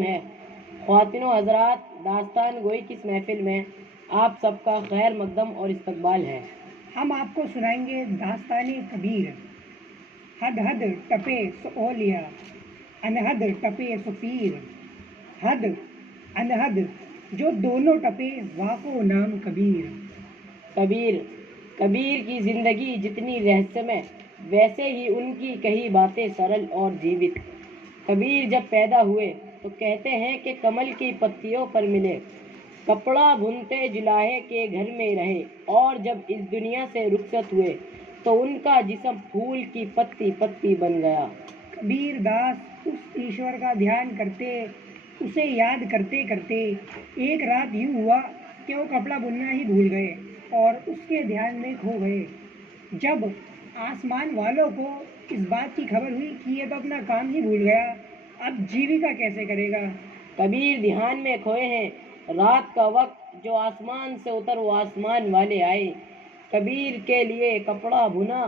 तकसीम है। ख्वातीनो हजरात, दास्तान गोई की इस महफिल में आप सबका खैर मकदम और इस्तकबाल है। हम आपको सुनाएंगे दास्ताने कबीर। हद हद टपे सोलिया, अनहद टपे सुफीर, हद अनहद जो दोनों टपे वाको नाम कबीर। कबीर कबीर की जिंदगी जितनी रहस्यमय, वैसे ही उनकी कही बातें सरल और जीवित। कबीर जब पैदा हुए तो कहते हैं कि कमल की पत्तियों पर मिले, कपड़ा बुनते जुलाहे के घर में रहे, और जब इस दुनिया से रुखसत हुए तो उनका जिस्म फूल की पत्ती पत्ती बन गया। कबीर दास उस ईश्वर का ध्यान करते, उसे याद करते करते एक रात यूं हुआ कि वो कपड़ा बुनना ही भूल गए और उसके ध्यान में खो गए। जब आसमान वालों को इस बात की खबर हुई कि ये तो अपना काम ही भूल गया, अब जीविका कैसे करेगा। कबीर ध्यान में खोए हैं। रात का वक्त जो आसमान से उतर वो आसमान वाले आए, कबीर के लिए कपड़ा बुना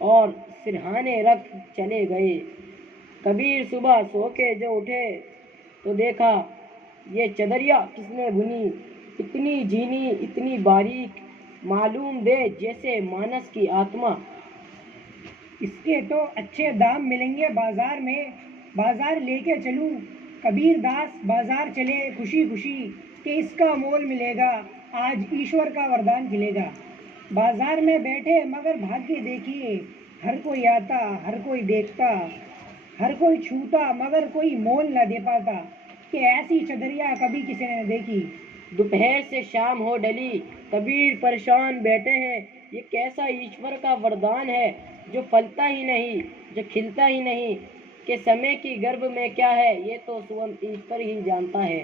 और सिरहाने रख चले गए। कबीर सुबह सो के जो उठे तो देखा, ये चदरिया किसने बुनी, इतनी झीनी इतनी बारीक, मालूम दे जैसे मानस की आत्मा। इसके तो अच्छे दाम मिलेंगे बाजार में, बाजार लेके चलूं। कबीर दास बाजार चले खुशी खुशी कि इसका मोल मिलेगा, आज ईश्वर का वरदान खिलेगा। बाजार में बैठे मगर भाग्य देखिए, हर कोई आता हर कोई देखता, हर कोई छूता मगर कोई मोल न दे पाता कि ऐसी चदरिया कभी किसी ने देखी। दोपहर से शाम हो डली, कबीर परेशान बैठे हैं। ये कैसा ईश्वर का वरदान है जो फलता ही नहीं, जो खिलता ही नहीं, कि समय की गर्भ में क्या है ये तो स्वयं ईश्वर ही जानता है।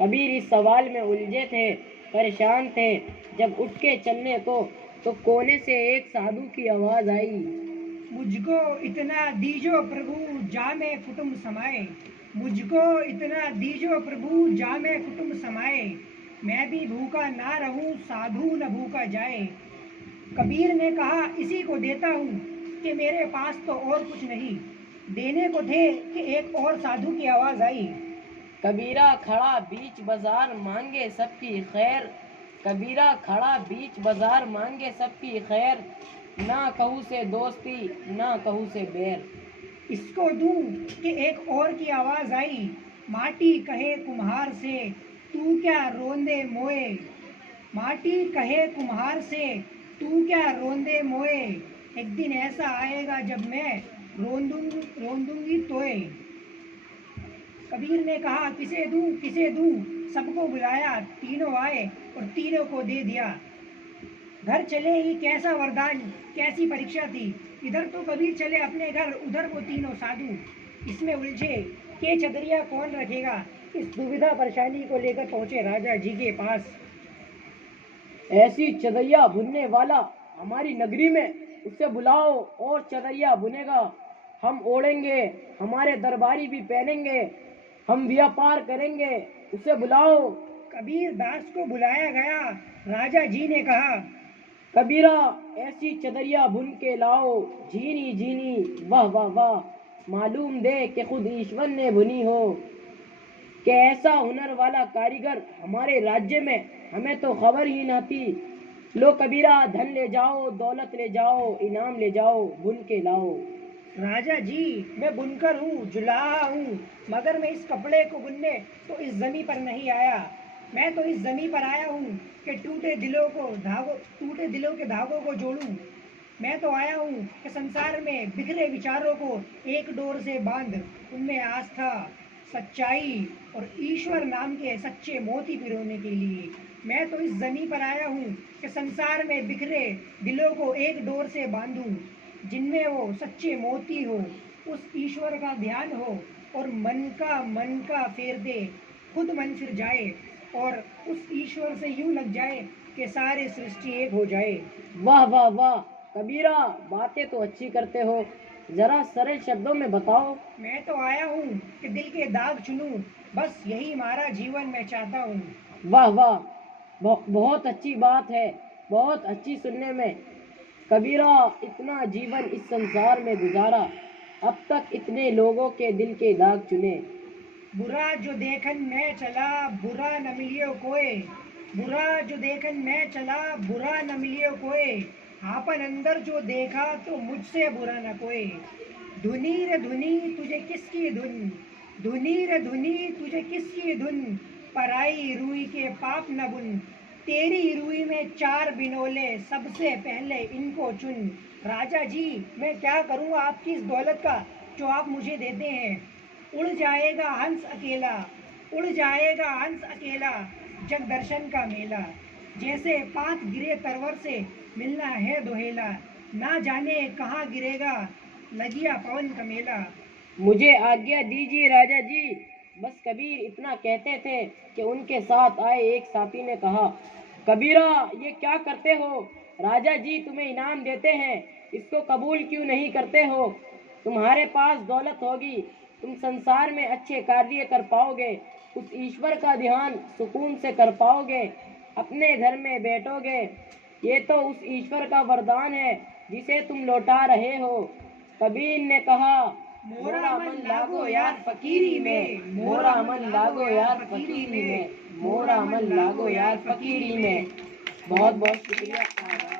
कबीर इस सवाल में उलझे थे, परेशान थे। जब उठ के चलने को तो कोने से एक साधु की आवाज आई, मुझको इतना दीजो प्रभु जामे कुटुंब समाए, मुझको इतना दीजो प्रभु जामे कुटुंब समाए, मैं भी भूखा ना रहूं साधु न भूखा जाए। कबीर ने कहा इसी को देता हूँ कि मेरे पास तो और कुछ नहीं। देने को थे कि एक और साधु की आवाज आई, कबीरा खड़ा बीच बाजार मांगे सबकी खैर, कबीरा खड़ा बीच बाजार मांगे सबकी खैर, ना कहूँ से दोस्ती ना कहूँ से बैर। इसको दूं कि एक और की आवाज आई, माटी कहे कुम्हार से तू क्या रोंदे मोए, माटी कहे कुम्हार से तू क्या रोंदे मोए, एक दिन ऐसा आएगा जब मैं रोंदूंगी तोए। कबीर ने कहा किसे दूं, सबको बुलाया, तीनों आए और तीनों को दे दिया। घर चले ही कैसा वरदान, कैसी परीक्षा थी। इधर तो कबीर चले अपने घर, उधर वो तीनों साधु। इसमें उलझे के चदरिया कौन रखेगा। इस दुविधा परेशानी को लेकर पहुंचे राजा जी के पास। ऐसी चदरिया बुनने वाला हमारी नगरी में, उसे बुलाओ और चदरिया बुनेगा। हम ओढ़ेंगे, हमारे दरबारी भी पहनेंगे, हम व्यापार करेंगे, उसे बुलाओ। कबीर दास को बुलाया गया। राजा जी ने कहा, कबीरा ऐसी चदरिया बुन के लाओ, झीनी झीनी वाह वाह वाह, मालूम दे कि खुद ईश्वर ने बुनी हो, कि ऐसा हुनर वाला कारीगर हमारे राज्य में हमें तो खबर ही न थी। लो कबीरा, धन ले जाओ, दौलत ले जाओ, इनाम ले जाओ, बुन के लाओ। राजा जी मैं बुनकर हूँ, जुलाहा हूँ, मगर मैं इस कपड़े को बुनने तो इस जमी पर नहीं आया। मैं तो इस जमी पर आया हूँ कि टूटे दिलों के धागों को जोड़ूं। मैं तो आया हूँ कि संसार में बिखरे विचारों को एक डोर से बांध उनमें आस्था, सच्चाई और ईश्वर नाम के सच्चे मोती पिरोने के लिए। मैं तो इस जमी पर आया हूँ कि संसार में बिखरे दिलों को एक डोर से बांधूं, जिनमें वो सच्चे मोती हो, उस ईश्वर का ध्यान हो और मन का फेर दे, खुद मन फिर जाए और उस ईश्वर से यूं लग जाए कि सारे सृष्टि एक हो जाए। वाह वाह वाह, कबीरा बातें तो अच्छी करते हो, जरा सरल शब्दों में बताओ। मैं तो आया हूँ कि दिल के दाग चुनूं, बस यही हमारा जीवन मैं चाहता हूँ। वाह वाह, बहुत अच्छी बात है, बहुत अच्छी सुनने में। कबीरा इतना जीवन इस संसार में गुजारा, अब तक इतने लोगों के दिल के दाग चुने। बुरा जो देखन मैं चला बुरा न मिलियो कोई, बुरा जो देखन मैं चला बुरा न मिलियो कोई, आपन अंदर जो देखा तो मुझसे बुरा न कोई। धुनी रे धुनी तुझे किसकी धुन, धुनी रे धुनी तुझे किसकी धुन, पराई रूई के पाप न बुन, तेरी रूई में 4 बिनोले सबसे पहले इनको चुन। राजा जी मैं क्या करूं आपकी इस दौलत का जो आप मुझे देते हैं। उड़ जाएगा हंस अकेला, उड़ जाएगा हंस अकेला, जग दर्शन का मेला, जैसे पात गिरे तरवर से मिलना है दोहेला, ना जाने कहाँ गिरेगा लगिया पवन का मेला। मुझे आज्ञा दीजिए राजा जी। बस कबीर इतना कहते थे कि उनके साथ आए एक साथी ने कहा, कबीरा ये क्या करते हो, राजा जी तुम्हें इनाम देते हैं, इसको कबूल क्यों नहीं करते हो। तुम्हारे पास दौलत होगी, तुम संसार में अच्छे कार्य कर पाओगे, उस ईश्वर का ध्यान सुकून से कर पाओगे, अपने घर में बैठोगे। ये तो उस ईश्वर का वरदान है जिसे तुम लौटा रहे हो। कबीर ने कहा, मोरा मन लागो यार फकीरी में, मोरा मन लागो यार फकीरी में, मोरा मन लागो यार फकीरी में। बहुत बहुत शुक्रिया।